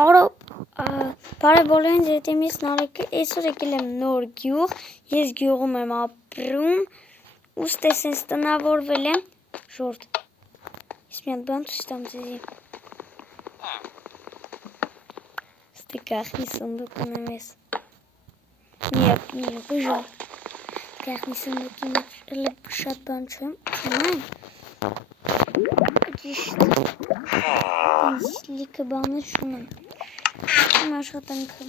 Արա բարեբոլեն ձետիմից նարեկը այսօր եկել եմ նոր գյուղ, ես գյուղում եմ ապրում, ուստի սենց տնավորվել եմ, ժորդ, ես մի հատ բան ցույց տամ ձեզի, ստի գախնի սնդուկ ունեմ ես, մի րոպե ժորդ, գախնի սնդուկի մեջ շատ բան չեմ, չունեմ, ճիշտ, ինձ լիքը բանը չունեմ, իմ աշխատանքը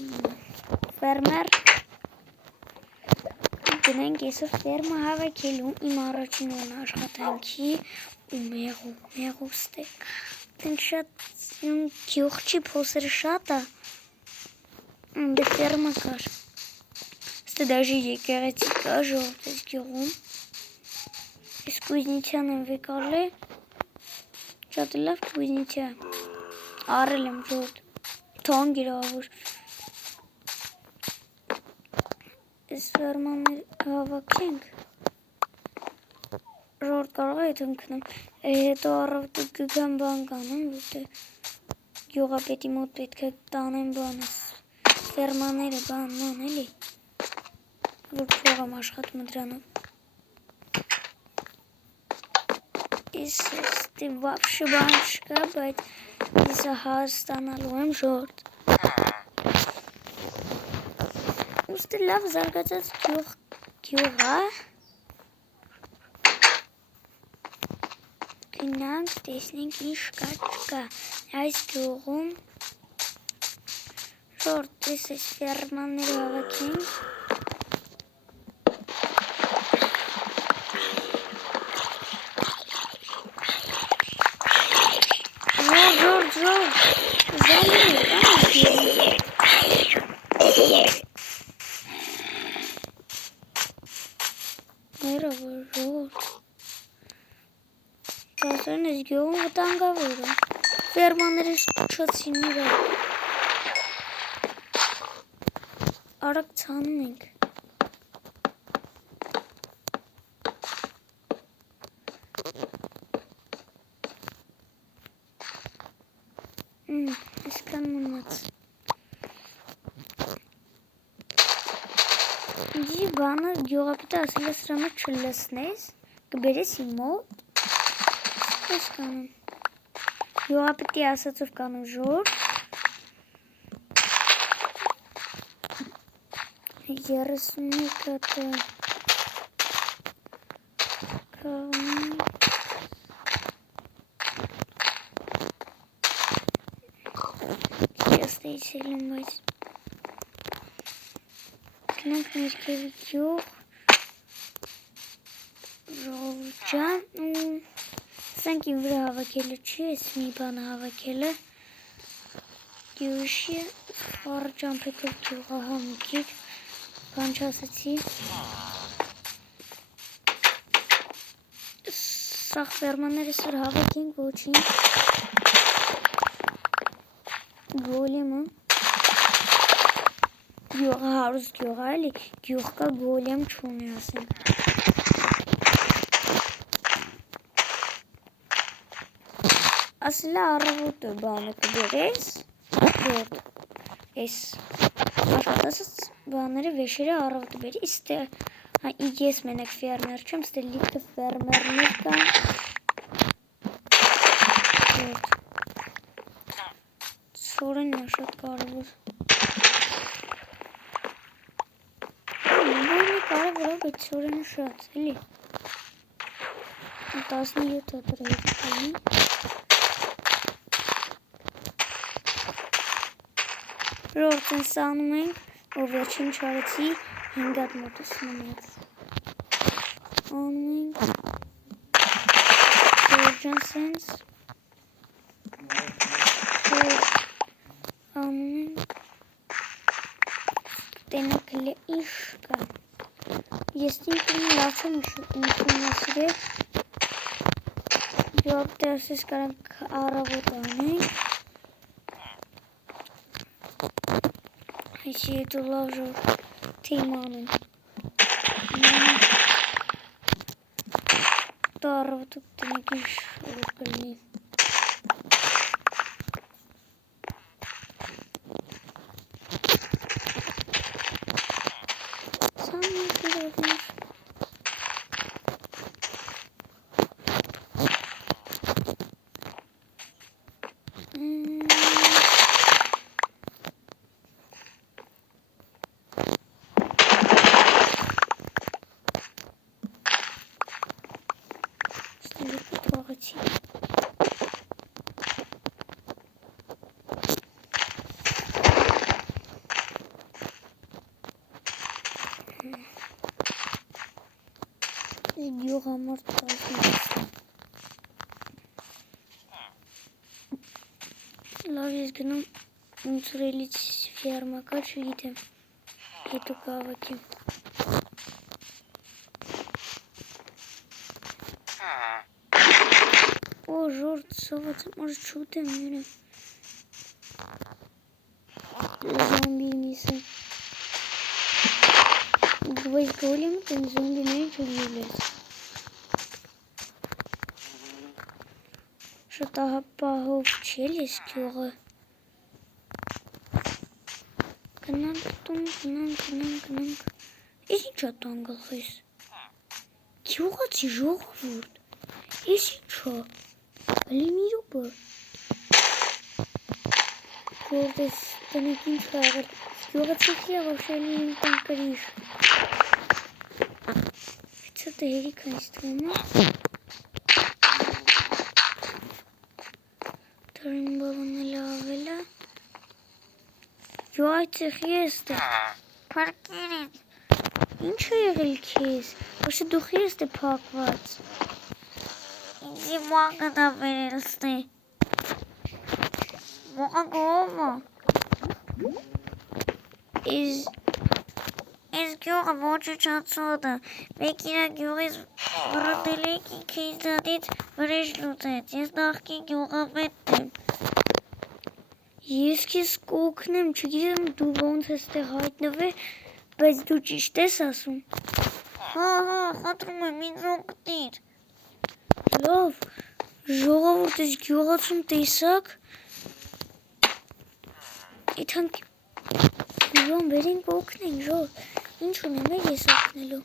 ֆերմեր, գնենք այսօր ֆերմա հավաքելու իմ առաջին աշխատանքի ու մեղու ստեկ, դենք շատ գյուղ չի փոսերը շատ է, դե ֆերմա կար, ստե դաժի եկեղեցի կա ժողովուրդ այս գյուղում, այս կույզնիցյան եմ վեկալ է, շատ լավ կույզնիցյա, առել եմ ժողովուրդ, թոնգ իրավոր, այս ֆերմաներ հավաքենք, ժողովուրդ կարող է հետ ընկնեմ, հետո առավոտը գգամ բան կանեմ, որտե գյուղապետի մոտ պետք է տանեմ բանս, ֆերմաները բանն էլի, որ փողամ աշխատում դրանով, ես ստի վապշը բան չկա, բայց եսը հարստանալու եմ ժողովուրդ, ուստի լավ զարգացած գյուղ է, գնանք տեսնենք ինչ կա չկա, այս գյուղում, ժողովուրդ ես այս ֆերմանները հավաքենք, Կասեն ես գյուղում վտանգավոր է, ֆերմաները փչացին նրա, արագ ցանում ենք, այսքան մնաց, ինձի բանը գյուղապետը ասել է սրա մեջ չլսնես, կբերես իմ մոտ, ես կանեմ, գյուղապետի ասածով կանեմ ժողովուրդ, 31 հատը կաղնի, ես դեյցել եմ, բայց գնանք ներքևի գյուղ, ժողովուրդ ջան, սանք իմ վրա հավաքելը չի, ես մի բան հավաքելը, գյուղի խարջամպեկով գյուղ ահա մի քիչ, բան չասեցի, սաղ ֆերմաները սր հավաքենք ոչինչ, գոլեմը, գյուղը հարուստ գյուղ էլի, գյուղ կա գոլեմ չունի ասենք, ասել է առավոտը բանը կբերես, ես աշխատասած բաները վեշերը առավոտը բերի, ստե ես մենակ ֆերմեր չեմ, ստե լիքը ֆերմերներ կան, ծորենն է շատ կարևոր, բույնի կարևոր է, բայց ծորենը շատ, էլի, 17 հատրը հետ կանի, ժողովուրդ սենց անում ենք, որ վերջին չարեցի 5 հատ մոտս մնաց, անում ենք, ժողովուրդ սենց, անում ենք, տենակ հլե ինչ կա, ես ինքն լավ չեմ ուսումնասիրել, ժողովուրդ ասես կարանք առավոտ անենք, Այսի հետո լավ ժողովուրդ թիմ անեմ, դա առավոտը տնեք ինչ որ կլինի, գյուղամորտ 16 լավ ես գնում ունցրելից ֆերմա կա չգիտեմ հետո կավակեմ Օ ժորդ սոված մոզ չուտեմ յուրեմ Զոմբի միսը Գվայս գոլիմ կն զոմբիներին չուլիլես Շտահապահով չել ես գյուղը Գնանք տուն, գնանք Ես ինչ ա տան գլխիս Գյուղացի ժողովուրդ Ես ինչ ա Ալի մի ռուպը Ժորդ ես տնեք ինչ կա եղել Գյուղացի խիա վոշելի իմ տան կրիշ Վիցը դերի կանից տղամա Դարին բավանել ավելա Յո այդ ծխի ես դե Պարկերից Ինչ է եղել քեզ Ոչը դու խի ես դե պակված Ինձի մագը դա վերել ստե Մագը ովը Ես գյուղը ոչը չացոդը Մեկ իրա գյուղից վրդել եք ինքը իզադից վրեժ լուծեց Ես նախքի գյուղապետ եմ Ես քեզ կօգնեմ չգիտեմ դու ոնց ես տեղ հայտնվել Բայց դու ճիշտ ես ասում Հա, խնդրում եմ ինձ օգնիր Լավ, ժողովուրդ ես գյուղացում տեսակ Իթանք Ժոն բերենք օգնենք ժոր Ինչ ունեմ է ես օգնելու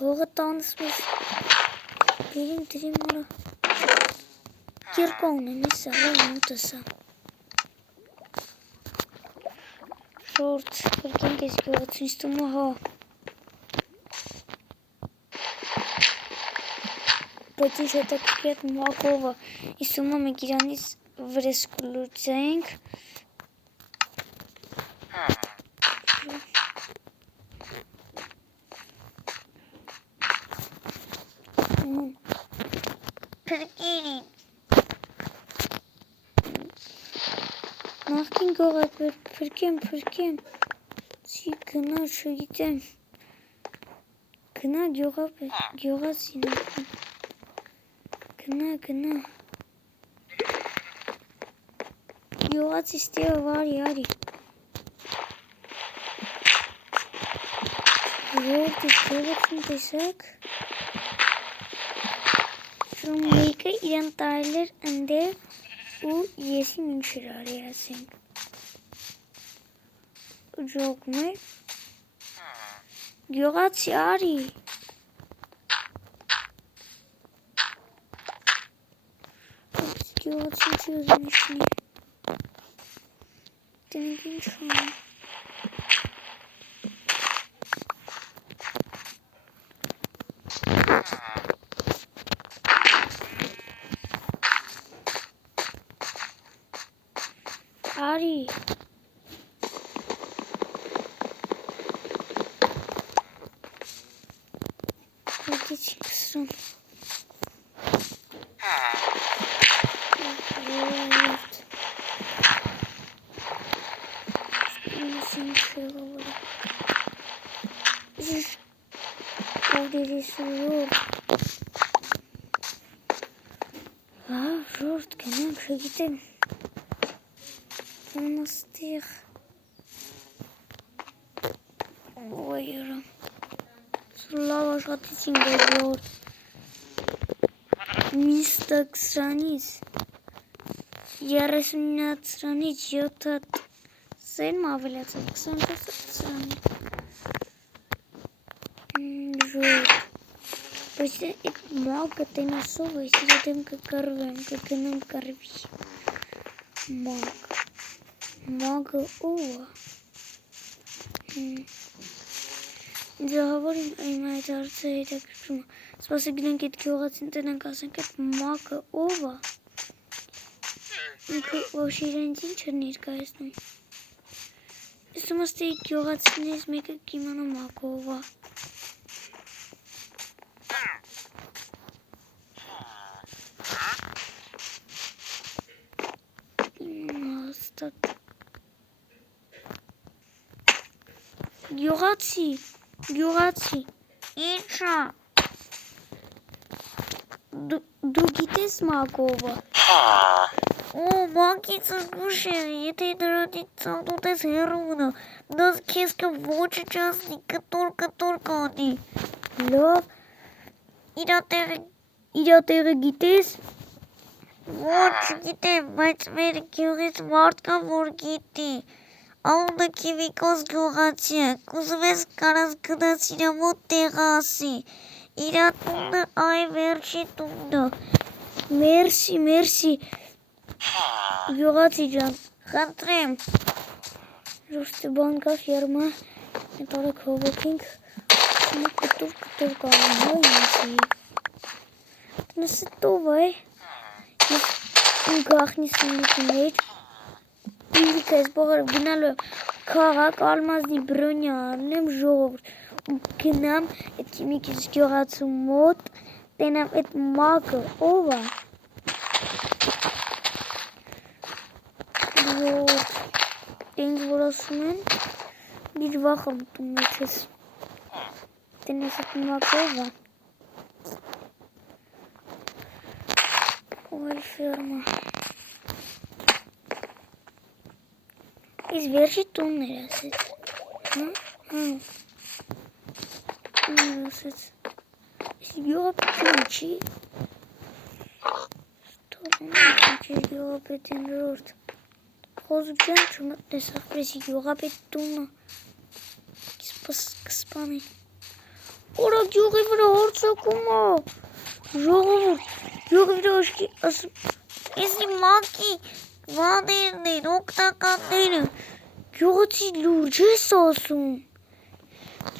Հողը տանս մեզ Բերենք դրիմ արա Կերկա ունեն ես աղել մոտսա Ժորդ, պրկենք ես գյուղացում իստումը հա Բայց ինչ հետաքրքիր այդ մակովը իստումը մեկ իրանից վրես կլուծենք Պրկերին Նախքին գողը պրկեմ Չի գնա չգիտեմ Գնա գյուղացի նախքին Գնա Գյուղացի ստեղը վարի արի Ժորդ ես գյուղացում տեսակ Շում մեկը իրան տարել էր ընդեղ ու եսին ինչ էր արի ասենք Ժողում է Գյուղացի արի Գյուղացին չի ուզում իշնի Տնենք ինչ ունի Արի Ոտի չի կսրում Ժորդ գնանք չգիտեմ Անաստեղ Ոյ յորամ Լավ աշխատեցին գոյորդ Միստակ սրանից 39 սրանից 7 սեն մավելացել 24 սրանից Ժորդ Բայց այդ մագը տենասով է Սիրը դեմ կկարվեմ կգնեմ կարվի Մագը ով Ձահավոր իմ այդ հարցը հետաքրքրում Սպասի գնենք այդ գյուղացին տնենք ասենք այդ մագը ով Ինքը ոչ իրենց ինչ է ներկայացնում Իսկ ըստի գյուղացիներից մեկը կիմանա մագը ով հաստատ։ Գյուղացի, ինչա։ Դու գիտես Մակովը։ Մակից զգուշ է, եթե դրանից ծանոթ ես հեռու մնա, դա քեզ կոչը չասնի, կտոր կանի։ Լավ, իրա տեղը գիտես։ Ոչ չգիտեմ, բայց մեր գյուղից մարդ կա, որ գիտի։ Անունը Քիմիկոս գյուղացի է, կուզում ես կարաս գնաս իրա մոտ տեղը ասի։ Իրա տունը այ վերջի տունն է։ Մերսի։ Գյուղացի ջան, խնդրեմ։ Ժոստի բան կա ֆերմա, նետարեք հովոքինք, կտուր կարում հա եսի։ Տնսը տով այ, իմ գախնի սնուքի մեջ, իլիք ես բողր գնալու քաղաք ալմազնի բրոնյա արնեմ ժողովր, ու գնամ էդ Քիմիկիս գյուղացու մոտ, տենամ էդ մակը, ով է։ Ինձ որ ասում են, իր վախը մտում մեջ ես, տենես էդ մակը ով է։ Ոյ ֆերմա։ Ես վերջի տունն էր ասեց։ Ասեց, ես գյուղապետին չի։ Ստորում գյուղապետին ժորդ։ Խոզուկ ջան չմտնես ախպրեսի գյուղապետ տունը։ Կսպանի։ Որա գյուղի վրա հարձակում է։ Ժողովուրդ, գյուղի վրա աշկի ասում, եսի մակի վաներն են, օգնականները, գյուղացի լուրջ ես ասում,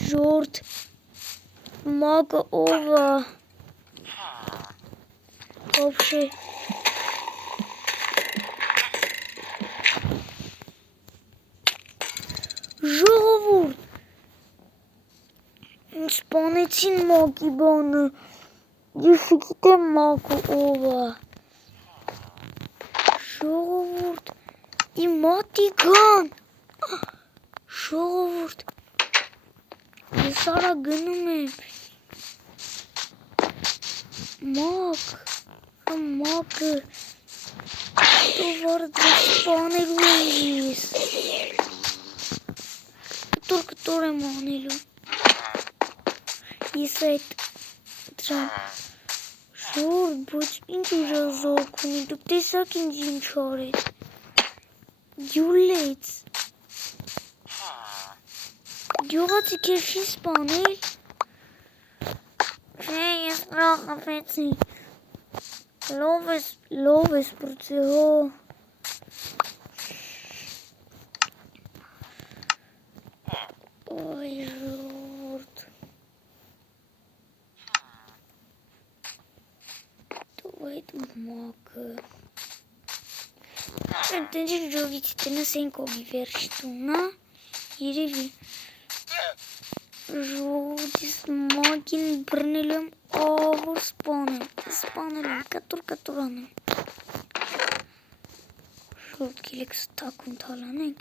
ժորդ, մակը ով է, ոբշե, ժողովուրդ, սպանեցին մակի բանը, ես գիտեմ մակը ով է, ժողովուրդ, իմ մատիկան, ժողովուրդ, ես արա գնում եմ, մակը, դու վար դες սպանելու ես, կտոր եմ անելու, ես այդ դրան, ժորդ, ոչ ինչ ուժազոք ունի, դուք տեսակ ինձ ինչ արեց, գյուլեց, գյուղացի քեզ չի սպանել, չէ ես նրա խփեցի, լով ես պրծի հո, ոյ ժորդ, դու այդ մակը, տենջի ժողիցի տնս են կողի վերջ տունա, երևի, ժողոտ ես մակին բրնելու եմ ավոր սպանել եմ, կտուր անեմ, ժողոտ կիլեք ստակում թալանենք,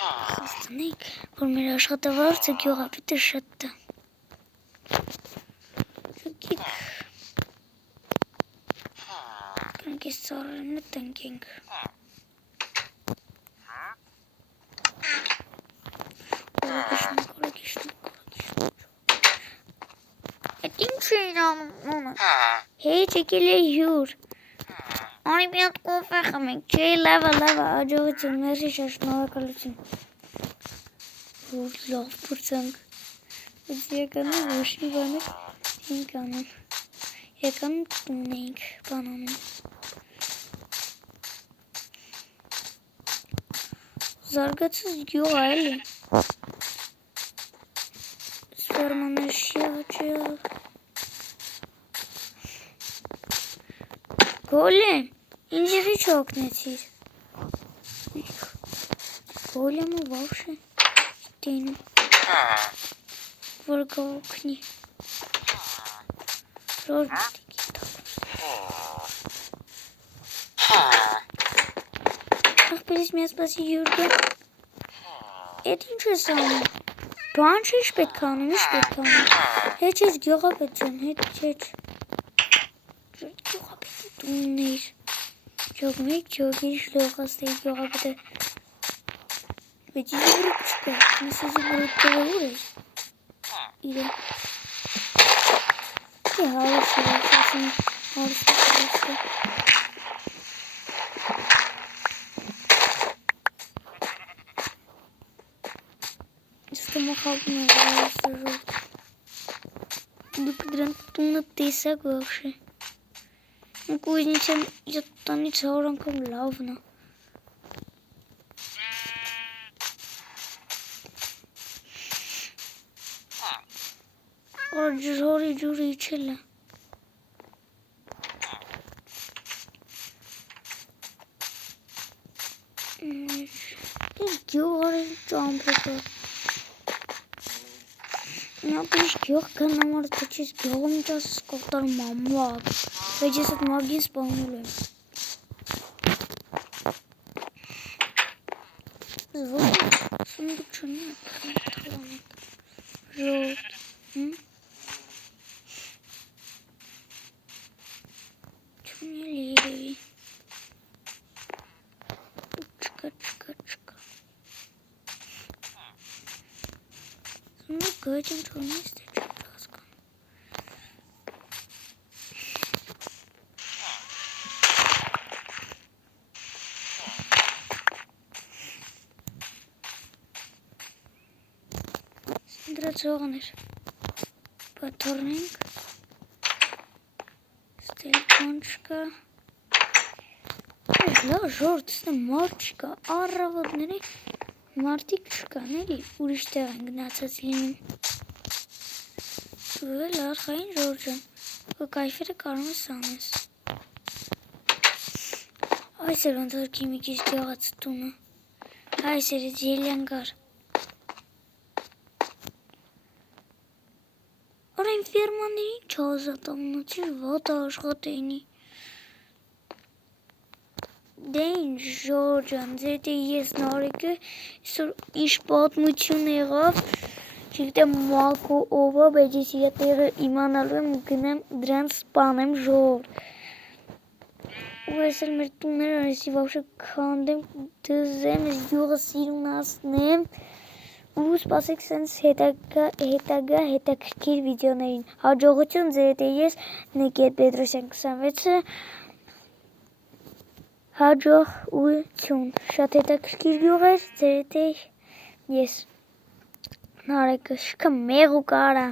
Սաստանենք, որ մեր աշխատավարձը գյուղապետը շատ է, Ջուկիկ, կրանք ես ծառերնը տնկենք, Այդ ինչ է իրանում, հեյ չեկել է հյուր, Անի մի հատ կոֆե խմենք, չէ լավա, աջողություն, մերսի շնորհակալություն, որ լավ պրծանք, բայց եկանում ոչ մի բանը ենք անում, եկանում տուն ենք բան անում, զարգացած գյուղ այլ է, սվերմաներ շիաճը, Գոլեմ, ինձևի չօգնեցիր, Գոլեմը վավշ է, տենում, որ գա օգնի, Ժոր մստիկի տակոս։ Ախպերիս մի ասպասի Յուրգը։ Էդ ինչ ես անում։ Բան չէ, ինչ պետք անում, ինչ պետք անում։ Հետ չես գյուղապետ ջան, հետ չեչ։ Գյուղապետի տուններ։ Չոք մեկ չոքիր շլողաստեի գյուղապետը։ Բայց իզի բրուկ չկա, նես իզի բրուկ տեղը ուր էր։ Իրը։ Դե հարուր շրավ, ասում հարուստը հարուստը։ Իստը մախալտում է հարուստը ժորդ։ Դուք դրան տունը տեսակ վախշե։ Կույզնիցեն յատտանից հարուր անգամ լավն է։ Ժորի ջուրի իչել է։ Գյուղարի ճամպետը։ Նա պիշ գյուղ կան համար թե չես գյուղում ճասս կողտար մամակ։ Բայց ես այդ մագին սպանել եմ։ Զվոտ սունդուկ չունի թալանեք։ Ժոտ։ Չունի լիրևի։ Չկա։ Սունդուկ գայթին չունի ստե չեմ հասկան։ Դրա ծողն էր, պաթորնենք, ստելքոն չկա, լա ժորդ, ստե մարդ չկա, առավոտների մարդիկ չկան, էլի ուրիշ տեղ են գնացած լինում, դու էլ արխային ժորջան, կայֆերը կարում ես անես, այս էր ոնցորքի մի կիշ գեղած տունը, այս էր էդ ելյանգար, Այն ֆերմաներին չազատ ամնացիր վատ աշխատեինի։ Դե ինչ ժորջան, ձեթե ես նարեկը ինչ պատմություն եղավ, չգիտեմ մակու ովա, բայց ես ետերը իմանալու եմ գնեմ դրան սպանեմ ժոր։ Ու ես էլ մեր տուները արեսի վավշը կանդեմ, դզեմ, ես գյուղը սիրուն ասնեմ, ու սպասեք սենց հետագա վիդեոներին։ Հաջողություն ձեր հետ է ես Նիկետ Պետրոսյան 26-ը հաջողություն։ Շատ հետաքրքիր գյուղ էր ձեր հետ է ես Նարեկը շքը մեղու կարա։